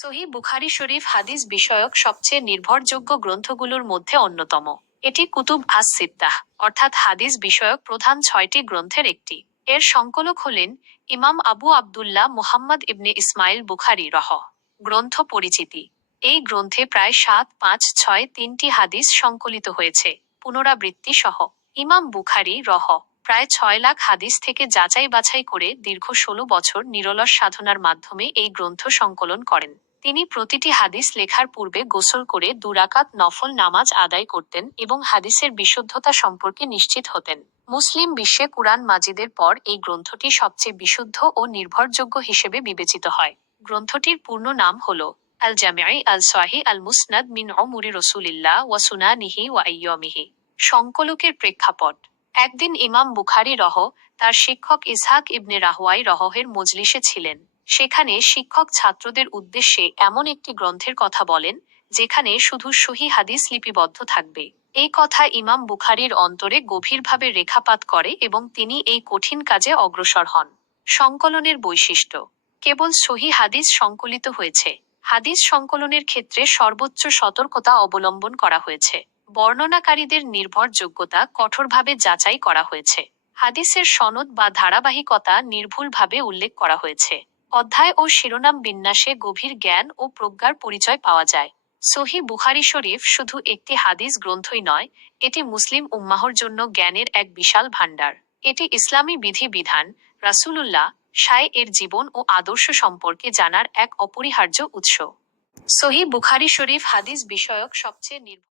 সহি বুখারি শরীফ হাদিস বিষয়ক সবচেয়ে নির্ভরযোগ্য গ্রন্থগুলোর মধ্যে অন্যতম। এটি কুতুব আস সিত্তাহ অর্থাৎ হাদিস বিষয়ক প্রধান ছয়টি গ্রন্থের একটি। এর সংকলক হলেন ইমাম আবু আবদুল্লাহ মুহাম্মদ ইবনে ইসমাইল বুখারি রহ। গ্রন্থ পরিচিতি। এই গ্রন্থে প্রায় সাত, পাঁচ, ছয়, তিনটি হাদিস সংকলিত হয়েছে। পুনরাবৃত্তি সহ। ইমাম বুখারি রহ। প্রায় ছয় লাখ হাদিস থেকে যাচাই বাছাই করে দীর্ঘ ষোলো বছর নিরলস সাধনার মাধ্যমে এই গ্রন্থ সংকলন করেন। তিনি প্রতিটি হাদিস লেখার পূর্বে গোসল করে দুরাকাত নফল নামাজ আদায় করতেন এবং হাদিসের বিশুদ্ধতা সম্পর্কে নিশ্চিত হতেন। মুসলিম বিশ্বে কুরআন মাজিদের পর এই গ্রন্থটি সবচেয়ে বিশুদ্ধ ও নির্ভরযোগ্য হিসেবে বিবেচিত হয়। গ্রন্থটির পূর্ণ নাম হল আল জামিআই আল সাহি আল মুসনাদ মিন অমুরি রসুলিল্লাহ ওয়া সুনানিহি ওয়া আইয়মিহি সংকলকের প্রেক্ষাপট একদিন ইমাম বুখারি রহ, তার শিক্ষক ইসহাক ইবনে রাহওয়াই রহের মজলিসে ছিলেন। সেখানে শিক্ষক ছাত্রদের উদ্দেশ্যে এমন একটি গ্রন্থের কথা বলেন, যেখানে শুধু সহি হাদিস লিপিবদ্ধ থাকবে। এই কথা ইমাম বুখারির অন্তরে গভীরভাবে রেখাপাত করে এবং তিনি এই কঠিন কাজে অগ্রসর হন। সংকলনের বৈশিষ্ট্য। কেবল সহি হাদিস সংকলিত হয়েছে। হাদিস সংকলনের ক্ষেত্রে সর্বোচ্চ সতর্কতা অবলম্বন করা হয়েছে। বর্ণনাকারীদের নির্ভরযোগ্যতা কঠোরভাবে যাচাই করা হয়েছে। হাদিসের সনদ বা ধারাবাহিকতা নির্ভুলভাবে উল্লেখ করা হয়েছে। অধ্যায় ও শিরোনাম বিন্যাসে গভীর জ্ঞান ও প্রজ্ঞার পরিচয় পাওয়া যায়। সহি বুখারি শরীফ শুধু একটি হাদিস গ্রন্থই নয়, এটি মুসলিম উম্মাহর জন্য জ্ঞানের এক বিশাল ভাণ্ডার। এটি ইসলামী বিধিবিধান, রাসূলুল্লাহ সায় এর জীবন ও আদর্শ সম্পর্কে জানার এক অপরিহার্য উৎস। সহি বুখারি শরীফ হাদিস বিষয়ক সবচেয়ে নির্ভর